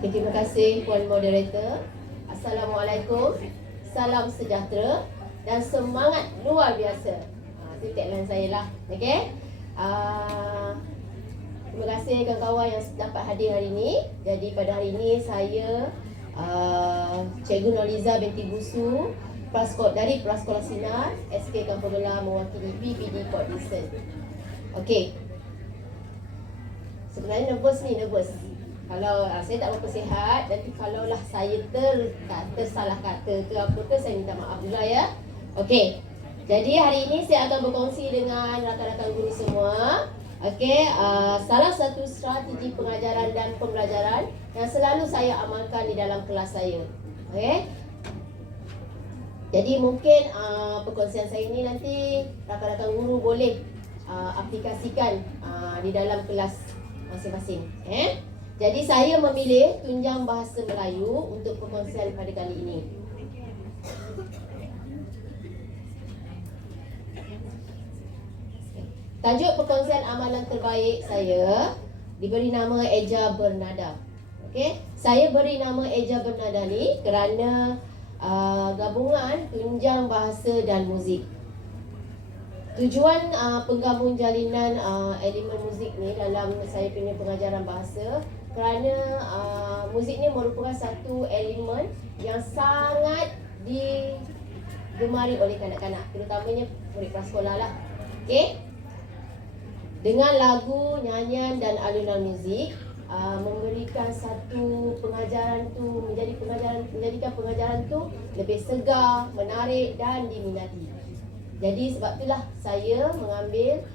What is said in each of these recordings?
Terima kasih Puan Moderator. Assalamualaikum, salam sejahtera dan semangat luar biasa. Itu tagline saya lah. Okey. Terima kasih kawan-kawan yang dapat hadir hari ini. Jadi pada hari ini saya Cikgu Noliza binti Busu dari Prasekolah Sinar SK Kampung Gelar mewakili PPD Coordination. Okey. Sebenarnya nervous. Kalau saya tak berapa sihat, nanti kalaulah saya tersalah kata ke apa ke, saya minta maaf juga ya. Okey. Jadi hari ini saya akan berkongsi dengan rakan-rakan guru semua. Okey, salah satu strategi pengajaran dan pembelajaran yang selalu saya amalkan di dalam kelas saya. Okey. Jadi mungkin perkongsian saya ini nanti rakan-rakan guru boleh aplikasikan di dalam kelas masing-masing. Jadi saya memilih tunjang bahasa Melayu untuk perkongsian pada kali ini. Tajuk perkongsian amalan terbaik saya diberi nama Eja Bernada. Okey, saya beri nama Eja Bernada ni kerana gabungan tunjang bahasa dan muzik. Tujuan penggabung jalinan elemen muzik ni dalam saya punya pengajaran bahasa kerana muzik ni merupakan satu elemen yang sangat digemari oleh kanak-kanak, terutamanya murid prasekolah lah. Okey. Dengan lagu, nyanyian dan alunan muzik memberikan satu pengajaran tu menjadikan pengajaran tu lebih segar, menarik dan diminati. Jadi sebab itulah saya mengambil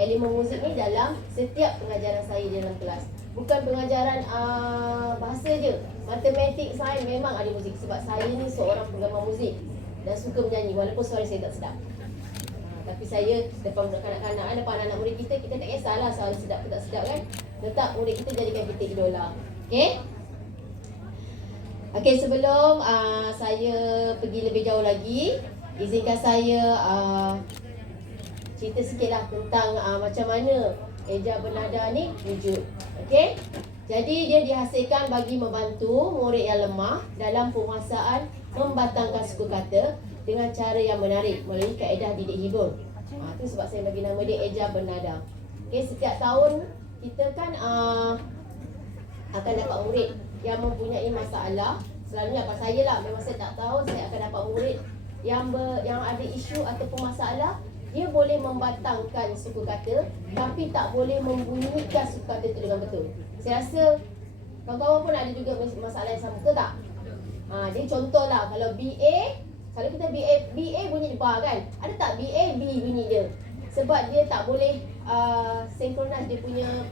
elemen muzik ni dalam setiap pengajaran saya dalam kelas. Bukan pengajaran bahasa je, matematik, sains memang ada muzik. Sebab saya ni seorang penggemar muzik dan suka menyanyi walaupun suara saya tak sedap. Tapi saya depan kanak-kanak, depan anak murid kita tak kisahlah suara sedap ke tak sedap kan. Tetap murid kita jadikan kita idola. Okey? Okey, sebelum saya pergi lebih jauh lagi, izinkan saya cerita sikitlah tentang macam mana Eja Bernada ni wujud. Okey? Jadi dia dihasilkan bagi membantu murid yang lemah dalam penguasaan membatangkan suku kata dengan cara yang menarik melalui kaedah didik hibur. Itu sebab saya bagi nama dia Eja Bernada. Okey, setiap tahun kita kan akan dapat murid yang mempunyai masalah. Selalunya apa saya lah, memang saya tak tahu, saya akan dapat murid yang ada isu ataupun masalah. Dia boleh membatangkan suku kata tapi tak boleh membunyikan suku kata itu dengan betul. Saya rasa kawan-kawan pun ada juga masalah yang sama ke tak? Jadi contohlah kalau BA, kalau kita BA bunyi bar kan, ada tak BA B bunyi dia? Sebab dia tak boleh synchronize dia punya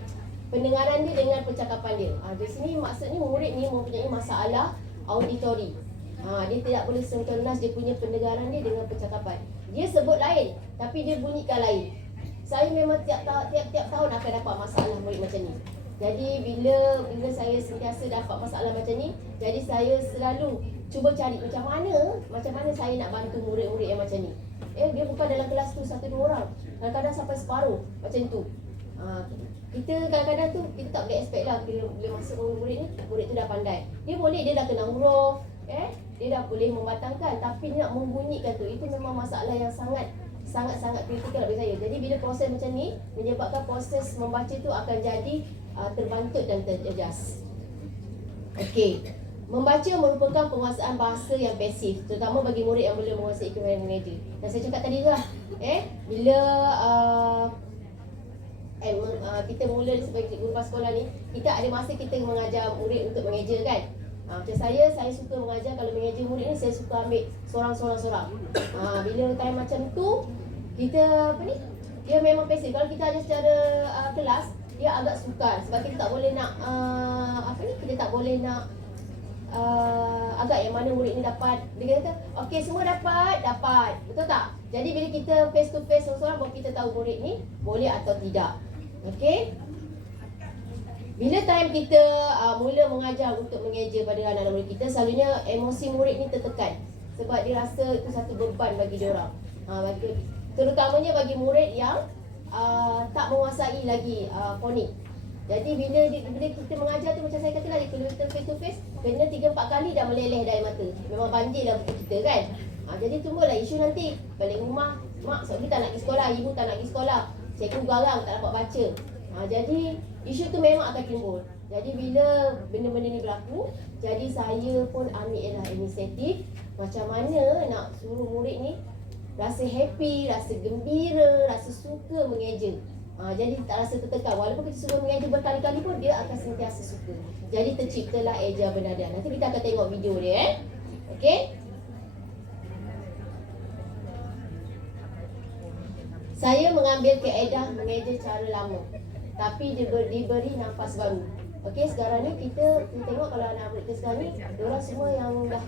pendengaran dia dengan percakapan dia. Di sini maksudnya murid ni mempunyai masalah auditori. Dia tidak boleh synchronize dia punya pendengaran dia dengan percakapan. Dia sebut lain tapi dia bunyikan lain. Saya memang tiap tahun akan dapat masalah murid macam ni. Jadi bila saya sentiasa dapat masalah macam ni, jadi saya selalu cuba cari macam mana saya nak bantu murid-murid yang macam ni. Dia bukan dalam kelas tu 1-2 orang. Kadang-kadang sampai separuh macam tu. Kita kadang-kadang tu kita tak boleh expect lah bila masuk murid ni, murid tu dah pandai. Dia dah kena huruf, dia dah boleh membatangkan, tapi nak membunyikan tu, itu memang masalah yang sangat kritikal bagi saya. Jadi bila proses macam ni menyebabkan proses membaca tu akan jadi terbantut dan terjejas. Okey. Membaca merupakan penguasaan bahasa yang pasif, terutama bagi murid yang belum menguasai equivalent mengajar. Dan saya cakap tadi tu lah, bila kita mula sebagai guru prasekolah ni, kita ada masa kita mengajar murid untuk mengeja kan. Macam saya suka mengajar, kalau mengeja murid ni saya suka ambil sorang-sorang. Bila time macam tu, kita dia memang pasif. Kalau kita ajar secara kelas, dia agak sukar. Sebab kita tak boleh nak kita tak boleh nak agak yang mana murid ni dapat. Dia kata, okey semua dapat. Betul tak? Jadi bila kita face to face seorang-seorang, baru kita tahu murid ni boleh atau tidak. Okey? Bila time kita mula mengajar untuk mengeja pada anak-anak murid kita, selalunya emosi murid ni tertekan. Sebab dia rasa itu satu beban bagi dia orang. Terutamanya bagi murid yang tak menguasai lagi fonik. Jadi bila kita mengajar tu, macam saya kata lagi, kalau kita face to face, kena 3-4 kali dah meleleh dari mata. Memang banjir lah buku kita kan. Jadi tunggulah isu nanti. Balik rumah, mak sebab tak nak pergi sekolah, ibu tak nak pergi sekolah, cikgu garang tak dapat baca. Jadi isu tu memang akan timbul. Jadi bila benda-benda ni berlaku, jadi saya pun ambil lah inisiatif macam mana nak suruh murid ni rasa happy, rasa gembira, rasa suka mengeja. Jadi tak rasa tertekan. Walaupun kita suruh mengeja berkali-kali pun dia akan sentiasa suka. Jadi terciptalah Eja Bernada. Nanti kita akan tengok video dia. Okey? Saya mengambil kaedah mengeja cara lama, tapi diberi nafas baru. Okey, sekarang ni kita tengok kalau anak murid kita sekarang ni, diorang semua yang dah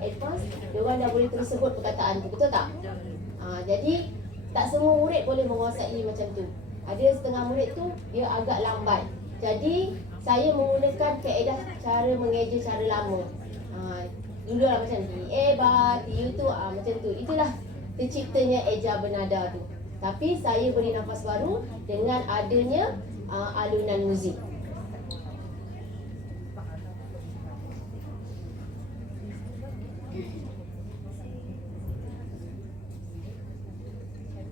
advance, diorang dah boleh terus sebut perkataan tu, betul tak? Jadi tak semua murid boleh menguasai macam tu. Ada setengah murid tu dia agak lambat. Jadi saya menggunakan kaedah cara mengeja cara lama. Dulu lah macam ni, ba, tiu tu, macam tu. Itulah terciptanya Eja Bernada tu. Tapi saya beri nafas baru dengan adanya alunan muzik.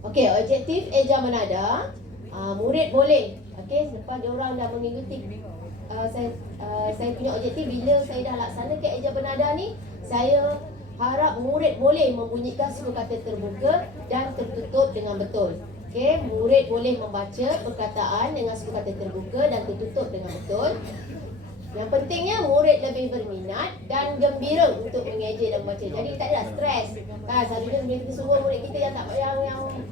Okey, objektif Eja Bernada, murid boleh. Okey, selepas diorang dah mengikuti saya punya objektif, bila saya dah laksanakan Eja Bernada ni, saya harap murid boleh membunyikan suku kata terbuka dan tertutup dengan betul. Okey, murid boleh membaca perkataan dengan suku kata terbuka dan tertutup dengan betul. Yang pentingnya murid lebih berminat dan gembira untuk mengeja dan membaca. Jadi tak adalah stres. Selalunya bila kita suruh murid kita yang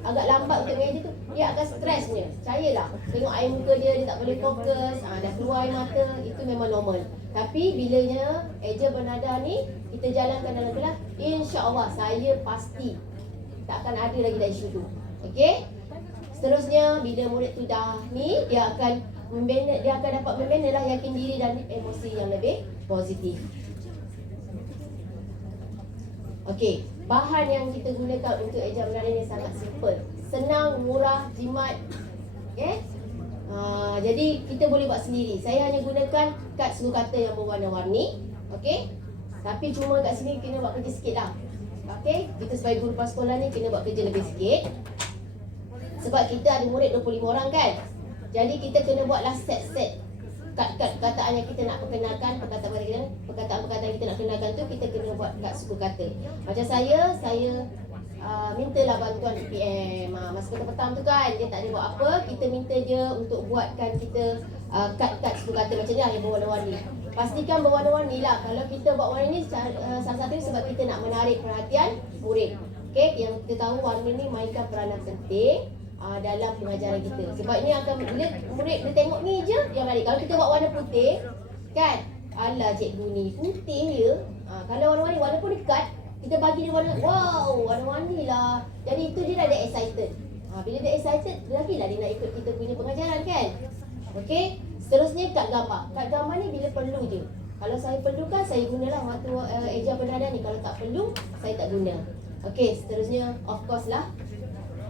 agak lambat untuk mengeja tu, dia akan stresnya. Percayalah. Tengok air muka dia tak boleh fokus, dah keluar air mata, itu memang normal. Tapi bilanya Eja Bernada ni kita jalankan dalam kelas, insya-Allah saya pasti tak akan ada lagi dah isu tu. Okey? Seterusnya bila murid tu dah ni, dia akan dapat membina lah yakin diri dan emosi yang lebih positif. Okey, bahan yang kita gunakan untuk Eja Bernada ni sangat simple, senang, murah, jimat. Okey? Jadi kita boleh buat sendiri. Saya hanya gunakan kad suku kata yang berwarna-warni. Okey? Tapi cuma kat sini kena buat kerja sikit lah. Okey? Kita sebagai guru prasekolah ni kena buat kerja lebih sikit. Sebab kita ada murid 25 orang kan. Jadi kita kena buatlah set-set kad-kad perkataan yang kita nak perkenalkan, perkataan-perkataan kita nak kenalkan tu kita kena buat kad suku kata. Macam saya mintalah bantuan PPM. Masa petang-petang tu kan dia tak ada buat apa, kita minta dia untuk buatkan kita kad-kad suku kata macam ni lah yang berwarna-warni. Pastikan berwarna-warni lah. Kalau kita buat warna ni salah satunya sebab kita nak menarik perhatian murid. Okey, yang kita tahu warna ni mainkan peranan penting dalam pengajaran kita. Sebab ini akan bila murid dia tengok ni je dia balik. Kalau kita buat warna putih kan, alah cikgu ni putih je. Kalau warna-warni walaupun dekat, kita bagi dia warna, wow, warna-warni lah. Jadi itu dia dah ada excited. Bila dia excited, lagilah dia nak ikut kita punya pengajaran kan. Okey, seterusnya kad gambar. Kad gambar ni bila perlu je. Kalau saya perlukan, saya gunalah waktu Eja Bernada ni. Kalau tak perlu, saya tak guna. Okey, seterusnya of course lah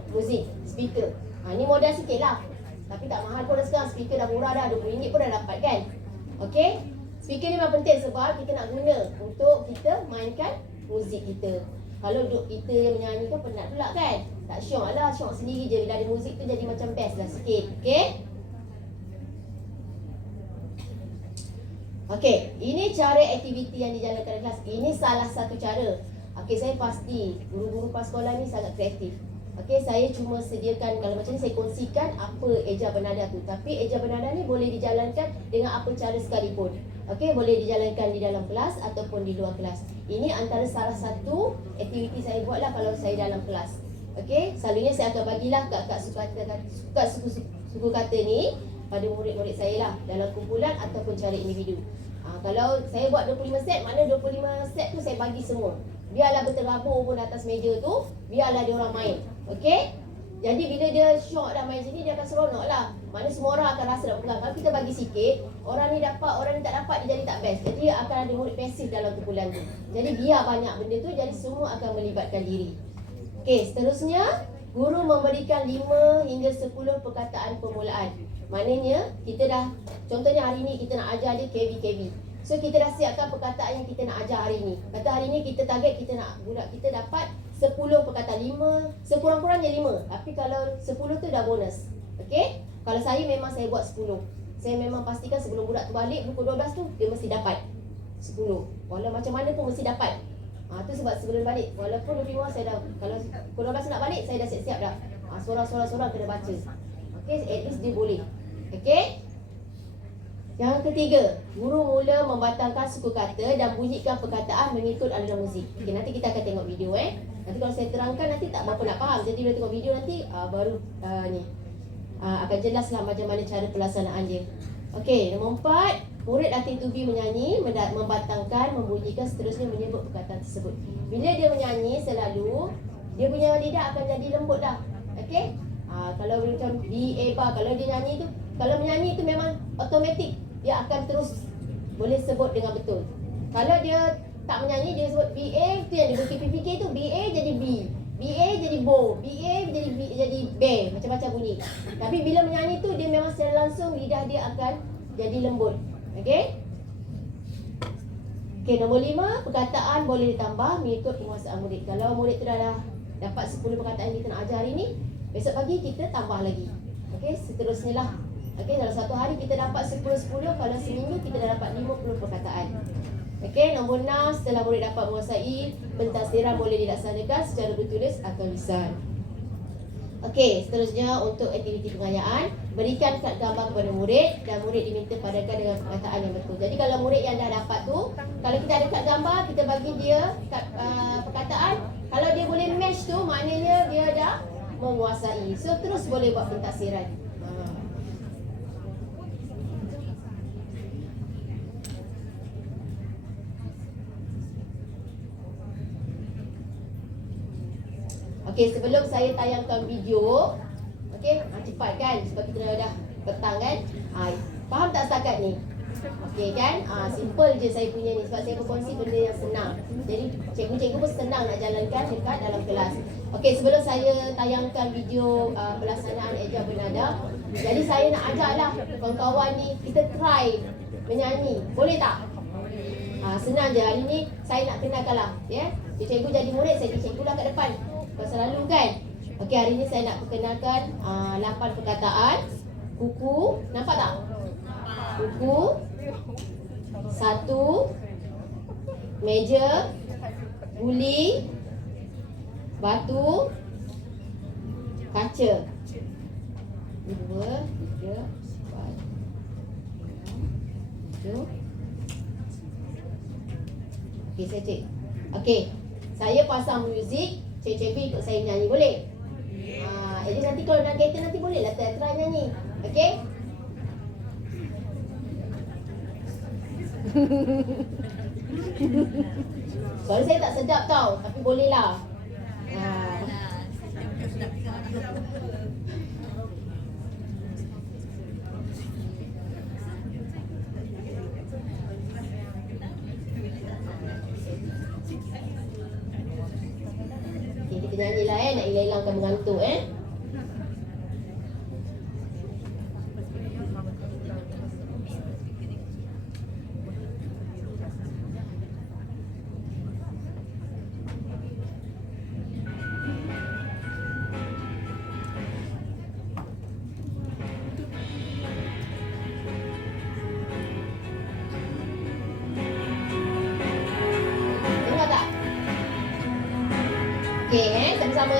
muzik, speaker. Ni modal sikit lah, tapi tak mahal pun dah sekarang. Speaker dah murah dah, RM20 pun dah dapat kan. Okey, speaker ni memang penting sebab kita nak guna untuk kita mainkan muzik kita. Kalau duk kita yang menyanyi kan penat pula kan. Tak syok lah, syok sendiri je. Bila ada muzik tu jadi macam best lah sikit. Okey. Okey, ini cara aktiviti yang dijalankan dalam kelas. Ini salah satu cara. Okey, saya pasti guru-guru prasekolah ni sangat kreatif. Okey, saya cuma sediakan, kalau macam ni saya kongsikan apa Eja Bernada tu. Tapi Eja Bernada ni boleh dijalankan dengan apa cara sekalipun. Okey, boleh dijalankan di dalam kelas ataupun di luar kelas. Ini antara salah satu aktiviti saya buat lah kalau saya dalam kelas. Okey, selalunya saya akan bagilah kad suku kata ni pada murid-murid saya lah dalam kumpulan ataupun cara individu. Kalau saya buat 25 set, mana 25 set tu saya bagi semua. Biarlah berterabur pun atas meja tu, biarlah dia orang main. Okey? Jadi bila dia syok dah main sini, dia akan seronok lah. Mana semua orang akan rasa nak pegang. Kalau kita bagi sikit, orang ni dapat, orang ni tak dapat, dia jadi tak best. Jadi akan ada murid pasif dalam kumpulan tu. Jadi biar banyak benda tu, jadi semua akan melibatkan diri. Okey, seterusnya guru memberikan 5 hingga 10 perkataan permulaan. Maknanya kita dah, contohnya hari ni kita nak ajar dia KB. So kita dah siapkan perkataan yang kita nak ajar hari ni. Kata hari ni kita target kita nak budak kita dapat 10 perkataan, 5, sekurang-kurangnya 5. Tapi kalau 10 tu dah bonus. Okey? Kalau saya memang saya buat 10. Saya memang pastikan sebelum budak tu balik pukul 12 tu dia mesti dapat 10. Walau macam mana pun mesti dapat. Tu sebab sebelum balik, walaupun lebih awal saya dah, kalau pukul 12 nak balik saya dah siap-siap dah. Sorang-sorang kena baca. Okey, at least dia boleh. Okey? Yang ketiga, guru mula membatangkan suku kata dan bunyikan perkataan mengikut aliran muzik. Okey, nanti kita akan tengok video Nanti kalau saya terangkan nanti tak berapa nak faham. Jadi bila tengok video nanti baru akan jelaslah macam mana cara pelaksanaan dia. Okey, nombor 4, murid latih tubi menyanyi, membatangkan, membunyikan seterusnya menyebut perkataan tersebut. Bila dia menyanyi selalu dia punya lidah akan jadi lembut dah. Okey? Kalau macam B, A, bar, kalau dia nyanyi tu, kalau menyanyi tu memang automatik dia akan terus boleh sebut dengan betul. Kalau dia tak menyanyi, dia sebut BA, tu yang dia fikir-fikir tu, BA jadi B, BA jadi bo, BA jadi B, jadi bear, macam-macam bunyi. Tapi bila menyanyi tu dia memang secara langsung lidah dia akan jadi lembut. Okey? Okey, nombor 5, perkataan boleh ditambah mengikut penguasaan murid. Kalau murid tu dah dapat 10 perkataan yang kita nak ajar hari ni, besok pagi kita tambah lagi. Okey, seterusnya lah. Okey, dalam satu hari kita dapat 10-10, kalau seminggu kita dah dapat 50 perkataan. Okey, nombor 6, setelah murid dapat menguasai, pentafsiran boleh dilaksanakan secara bertulis atau lisan. Okey, seterusnya untuk aktiviti pengayaan, berikan kad gambar kepada murid dan murid diminta padankan dengan perkataan yang betul. Jadi kalau murid yang dah dapat tu, kalau kita ada kad gambar, kita bagi dia kad perkataan, kalau dia boleh match tu, maknanya dia dah menguasai. So terus boleh buat pentafsiran. Okey, sebelum saya tayangkan video, okey, cepat kan sebab kita dah petang kan. Faham tak setakat ni? Okey kan? Simple je saya punya ni sebab saya berkongsi benda yang senang. Jadi cikgu-cikgu pun senang nak jalankan dekat dalam kelas. Okey, sebelum saya tayangkan video pelaksanaan eja bernada, jadi saya nak ajaklah kawan-kawan ni kita try menyanyi. Boleh tak? Senang je. Hari ni saya nak kenalkanlah, ya. Cikgu jadi murid, saya cikgu lah kat depan. Kau selalu kan? Okey, hari ni saya nak perkenalkan 8 perkataan. Kuku, nampak tak? Kuku. 1, meja, guli, batu, kaca. 2, 3, 4, 7. Okey, saya cek. Okey, saya pasang muzik. Cikgu ikut saya nyanyi, boleh? Jadi nanti kalau dalam kereta nanti bolehlah try nyanyi. Okey? Suara saya tak sedap tau, tapi bolehlah. Kita nyanyilah nak hilangkan mengantuk Tengok tak? Okey sama-sama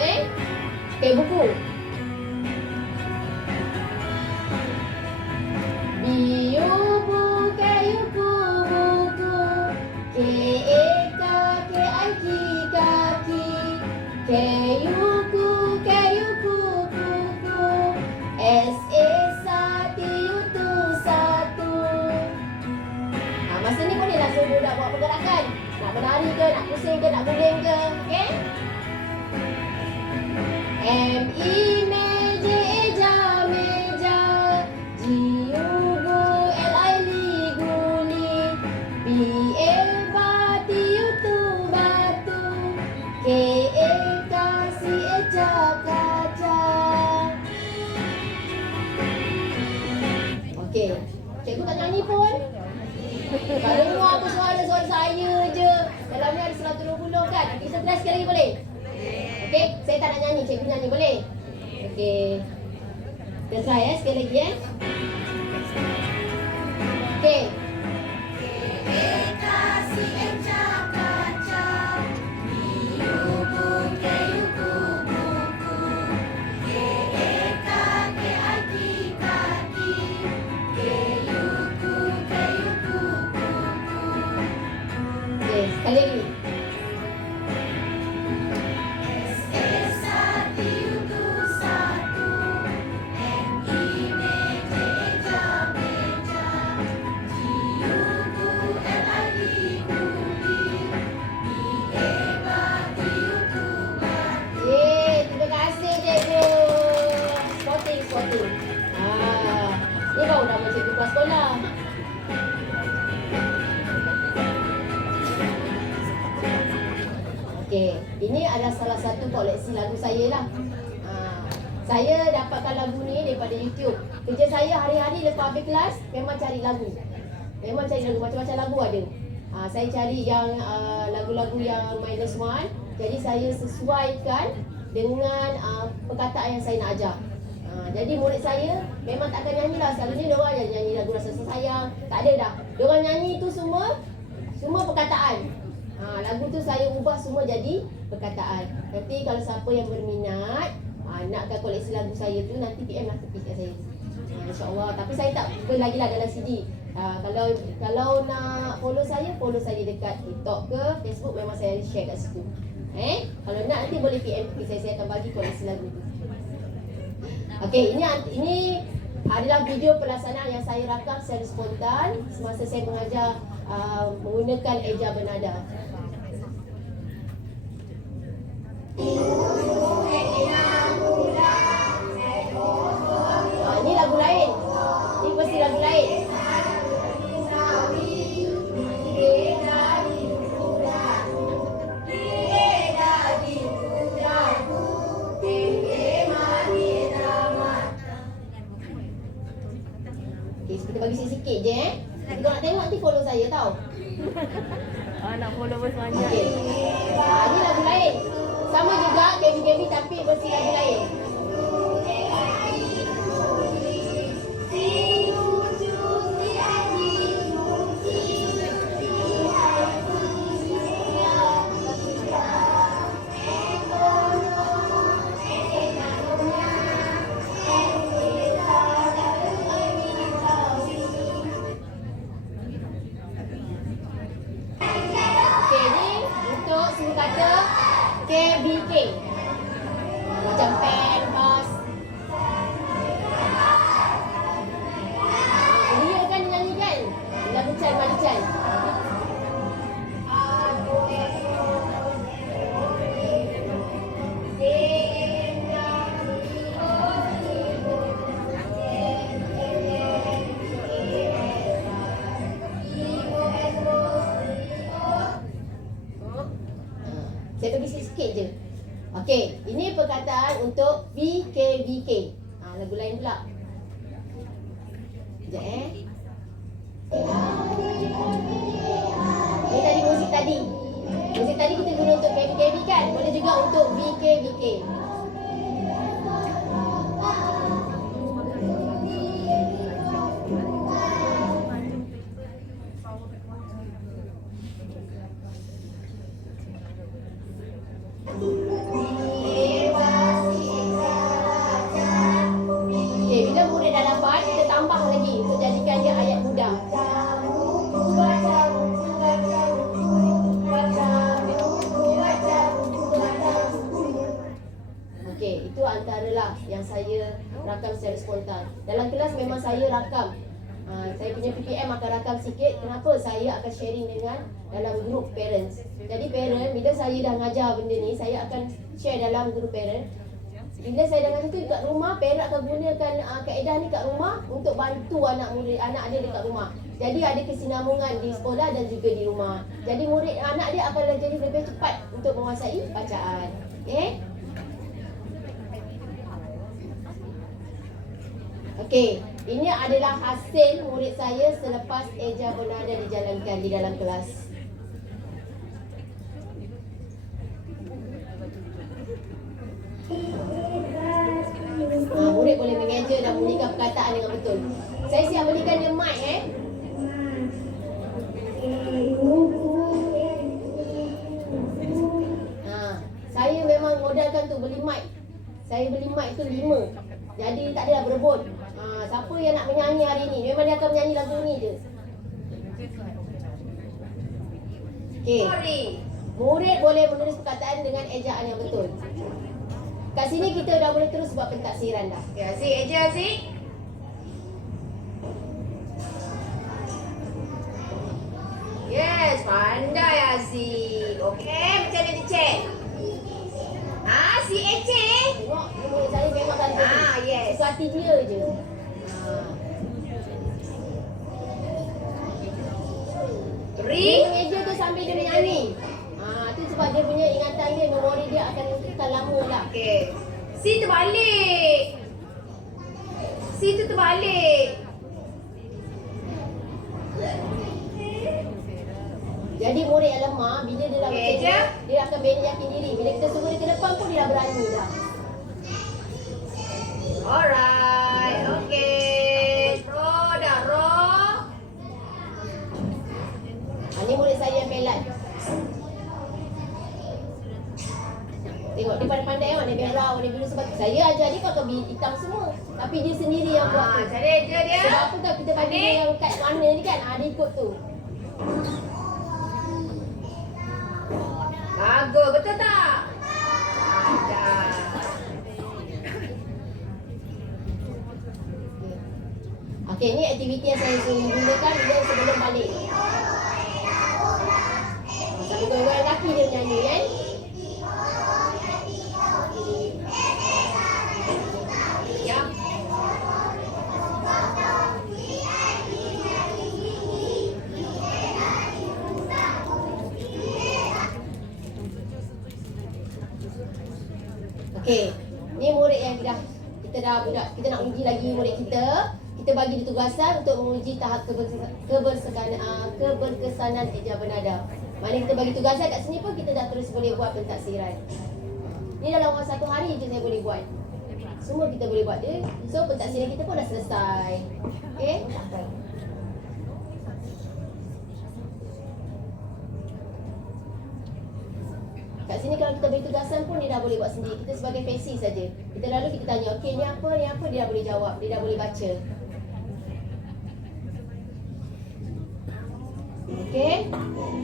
Okey, buku. Biu buku buku K-E-K-K-I-K kaki K-U-Ku kuku S-E-S-A-T-U-Tu satu. Masa ni bolehlah suruh budak buat pergerakan. Nak menari ke, nak pusing ke, nak guling ke. Okey? M-I-meja meja G-U-G-L-I guli B-E-Batu batu K-E-K-C-E kaca. Kalau ni apa suara saya je. Dalam ni ada 120 kan. Kita try sekali lagi boleh? Okey, saya tak nak nyanyi, cikgu nyanyi boleh? Okey. Kita try sekali lagi Okey. Sekali lagi. Terima kasih cikgu. Sporting. Ni baru nama cikgu kelas sekolah. Okey, ini adalah salah satu koleksi lagu saya lah. Saya dapatkan lagu ni daripada YouTube. Kerja saya hari-hari lepas habis kelas memang cari lagu. Macam-macam lagu ada. Saya cari yang lagu-lagu yang minus one. Jadi saya sesuaikan dengan perkataan yang saya nak ajar. Jadi murid saya memang tak akan nyanyi lah. Selalunya diorang aja nyanyi lagu rasa sayang. Tak ada dah. Diorang nyanyi tu semua perkataan. Lagu tu saya ubah semua jadi perkataan. Nanti kalau siapa yang berminat nakkan koleksi lagu saya tu, nanti PM lah tepi kat saya. InsyaAllah. Tapi saya tak lagi lah dalam CD. Kalau nak follow saya dekat TikTok ke Facebook, memang saya share kat situ. Kalau nak nanti boleh PM tepi saya akan bagi koleksi lagu tu. Okey, ini adalah video pelaksanaan yang saya rakam secara spontan semasa saya mengajar menggunakan eja bernada. Ini lagu lain. Ini pasti lagu lain. Kita bagi sikit je Kalau nak tengok nanti follow saya tau. Nak followers banyak. Okay. Ini lagu lain. Sama juga KB tapi versi lagu lain. KBK macam pen, bas. Dia kan nyanyi kan lagu Chan Mali Chan. Saya bagi sikit je. Okey, ini perkataan untuk VKVK. Lagu lain pula. Sekejap Ini tadi muzik tadi. Muzik tadi kita guna untuk KVKV kan? Boleh juga untuk VKVK. Bila murid dah dapat, kita tambah lagi untuk jadikan dia ayat mudah. Okey, itu antaralah yang saya rakam secara spontan. Dalam kelas memang saya rakam. Saya punya PPM akan rakam sikit. Kenapa? Saya akan sharing dengan dalam grup parents. Jadi parent, bila saya dah ngajar benda ni, saya akan share dalam grup parent. Bila saya dah ngajar tu dekat rumah, parent akan gunakan kaedah ni kat rumah untuk bantu anak dia dekat rumah. Jadi ada kesinambungan di sekolah dan juga di rumah. Jadi anak dia akan jadi lebih cepat untuk menguasai bacaan. Okey? Okey, ini adalah hasil murid saya selepas eja bernada dijalankan di dalam kelas. Murid boleh mengeja dan bunyikan perkataan dengan betul. Saya siap belikan dia mic Saya memang modalkan tu beli mic. Saya beli mic tu 5. Jadi tak adalah berebut. Siapa yang nak menyanyi hari ni, memang dia akan menyanyi lagu ni je. Okey. Murid boleh menulis perkataan dengan ejaan yang betul. Kat sini kita dah boleh terus buat pentaksiran dah. Ya, Aziz, eja Aziz. Yes, pandai Aziz. Okey, macam mana dicek? Si Ece. Tengok, ni murid saya memang kan Yes. suka hati dia je. Ri. Dia mengeja tu sambil dia menyanyi. Tu sebab dia punya ingatan dia, memori dia akan kekal lama lah. Okey. Si terbalik. Si tu terbalik. Jadi murid yang lemah, bila dia dah Okey, macam je. ni, dia akan yakin diri. Bila kita suruh dia ke depan pun dia dah berani dah. Alright. Okey. Roh dah roh. Ni murid saya yang pelat. Tengok dia pandai-pandai warna merah, warna biru sebab saya ajar dia pakai hitam semua. Tapi dia sendiri yang buat tu. Cari eja dia. Sebab apa tau kita bagi dia yang kat warna ni kan, dia ikut tu. Bagus, betul tak? Dah. Okey, ni aktiviti yang saya gunakan dia sebelum balik. Sambil goyang kaki dia menyanyi kan. Ya. Okey, ni murid yang kita nak uji lagi murid kita. Kita bagi dia tugasan untuk menguji tahap keberkesanan eja bernada. Mana kita bagi tugasan kat sini pun kita dah terus boleh buat pentaksiran. Ni dalam masa 1 hari je saya boleh buat. Semua kita boleh buat dia. So pentaksiran kita pun dah selesai. Okey? Kat sini kalau kita beri tugasan pun dia dah boleh buat sendiri. Kita sebagai fancy saja. Kita lalu kita tanya, okey ni apa, dia dah boleh jawab. Dia dah boleh baca. Okey.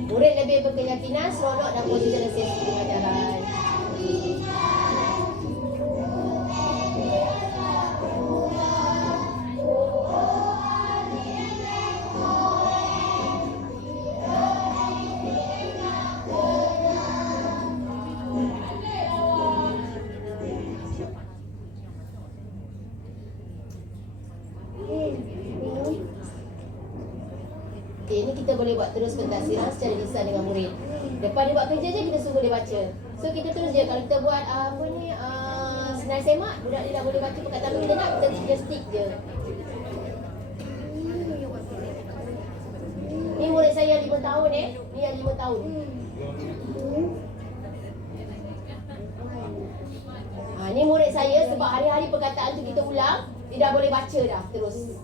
Murid lebih berkeyakinan, seronok dan positif sesi pengajaran. Okey, ini kita boleh buat terus pentaksiran secara lisan dengan murid. Lepas dia buat kerja je, kita suruh dia baca. So kita terus je, kalau kita buat senai semak, budak dia dah boleh baca perkataan tu, kita nak, kita stick je. Ni murid saya 5 tahun ni yang 5 tahun. Ni murid saya sebab hari-hari perkataan tu kita ulang, dia dah boleh baca dah terus.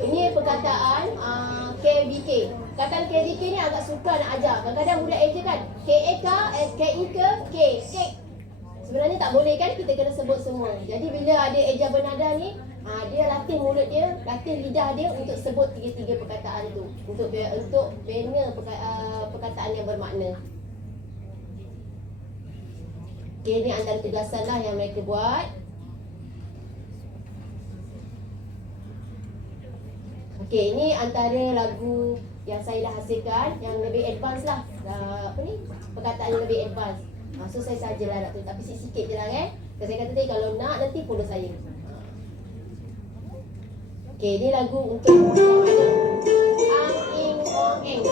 Ini perkataan KVK. Perkataan KVK ni agak sukar nak ajar. Kadang-kadang budak eja kan KEK, KIK, K. Sebenarnya tak boleh kan, kita kena sebut semua. Jadi bila ada eja bernada ni, dia latih mulut dia, latih lidah dia untuk sebut 3 perkataan tu. Untuk bina perkataan yang bermakna. Okay, ni antara tugasan lah yang mereka buat. Okay, ini antara lagu yang saya dah hasilkan, yang lebih advance lah. Perkataan yang lebih advance. So saya sajalah nak tu, tapi sikit-sikit je lah kan. Saya kata tadi kalau nak, nanti follow saya. Okay, ni lagu untuk Ang Ing Ong Eng.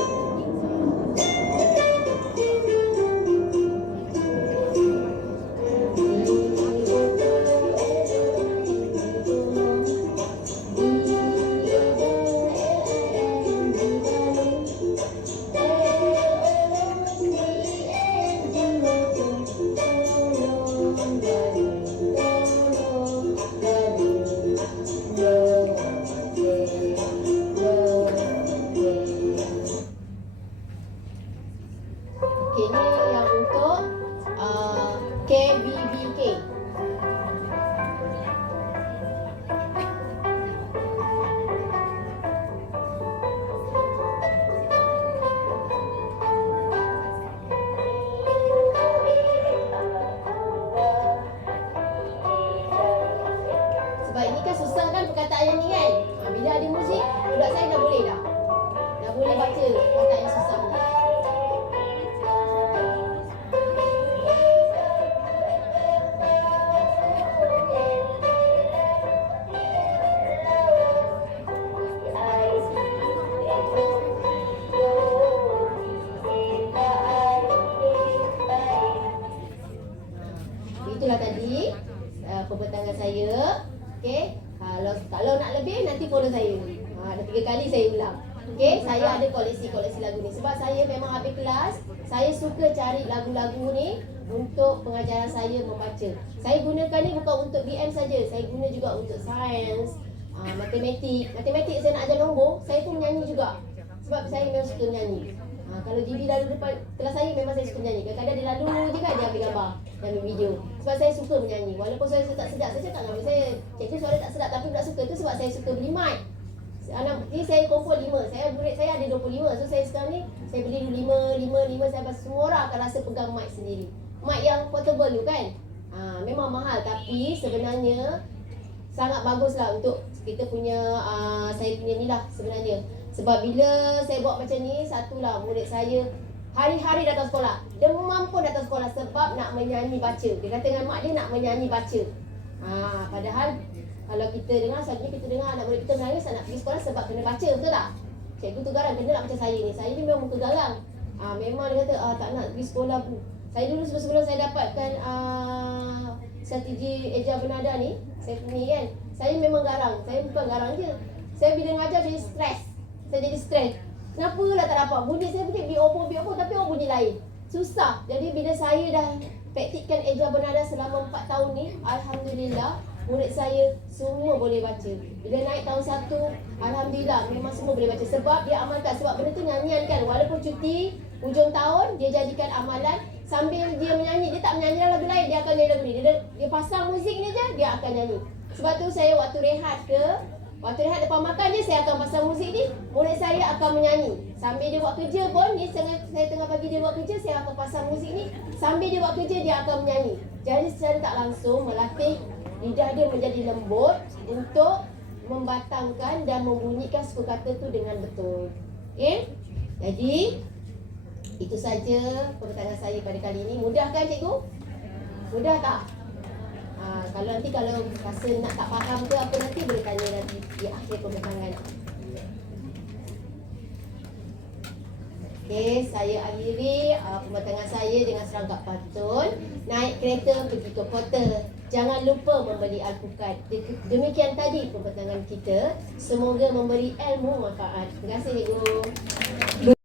Sebab ini kan susah kan perkataan yang ni kan. Bila ada muzik, budak saya dah boleh dah. Dah boleh baca perkataan yang susah ni. Itulah tadi pembentangan saya. Okey. Kalau nak lebih nanti follow saya. Ada 3 kali saya ulang. Okey, saya ada koleksi lagu ni sebab saya memang habis kelas, saya suka cari lagu-lagu ni untuk pengajaran saya membaca. Saya gunakan ni bukan untuk BM saja, saya guna juga untuk sains, matematik. Matematik saya nak ajar nombor, saya pun menyanyi juga. Sebab saya memang suka menyanyi. Kalau GB lalu depan kelas saya memang saya suka menyanyi. Kadang-kadang dia lalu je kan dia ambil gambar, dia ambil video. Sebab saya suka menyanyi. Walaupun suara saya tak sedap, saya cakap dengan saya, cikgu suara tak sedap tapi tak suka tu sebab saya suka beli mic. Ni saya kumpul 5. Murid saya ada 25. So saya sekarang ni saya beli 5 sampai semua orang akan rasa pegang mic sendiri. Mic yang portable tu kan. Memang mahal tapi sebenarnya sangat baguslah untuk kita punya saya punya ni lah sebenarnya. Sebab bila saya buat macam ni, satulah murid saya hari-hari datang sekolah. Demam pun datang sekolah sebab nak menyanyi baca. Dia kata dengan mak dia nak menyanyi baca. Padahal kalau kita dengar, selalunya kita dengar anak murid kita menangis nak pergi sekolah sebab kena baca, betul tak? Cikgu tu garang, kena lah macam saya ni. Saya ni memang muka garang. Memang dia kata tak nak pergi sekolah pun. Saya dulu sebelum saya dapatkan strategi Eja Bernada ni, saya ni kan, saya memang garang. Saya bukan garang je. Saya bila ngajar jadi stres. Saya jadi stres. Kenapa lah tak dapat? Bunyi saya bunyi B-O-P tapi orang bunyi lain. Susah. Jadi bila saya dah praktikkan Eja Bernada selama 4 tahun ni, alhamdulillah murid saya semua boleh baca. Bila naik tahun 1, alhamdulillah memang semua boleh baca. Sebab dia amalkan. Sebab benda tu nyanyian kan. Walaupun cuti hujung tahun, dia jadikan amalan. Sambil dia menyanyi, dia tak menyanyi lagu lain, dia akan nyanyi lagu ni. Dia pasang muzik ni je, dia akan nyanyi. Sebab tu saya waktu rehat depan makan je, saya akan pasang muzik ni, murid saya akan menyanyi. Sambil dia buat kerja pun, saya tengah bagi dia buat kerja, saya akan pasang muzik ni. Sambil dia buat kerja, dia akan menyanyi. Jadi secara tak langsung melatih lidah dia menjadi lembut untuk membatangkan dan membunyikan suku kata tu dengan betul. Okay? Jadi itu saja pembentangan saya pada kali ini. Mudah kan cikgu? Mudah tak? Kalau rasa nak tak faham ke apa nanti boleh tanya nanti di akhir pembentangan. Okey, saya akhiri pembentangan saya dengan serangkap pantun. Naik kereta pergi ke kota, jangan lupa membeli alpukat. Demikian tadi pembentangan kita. Semoga memberi ilmu manfaat. Terima kasih cikgu.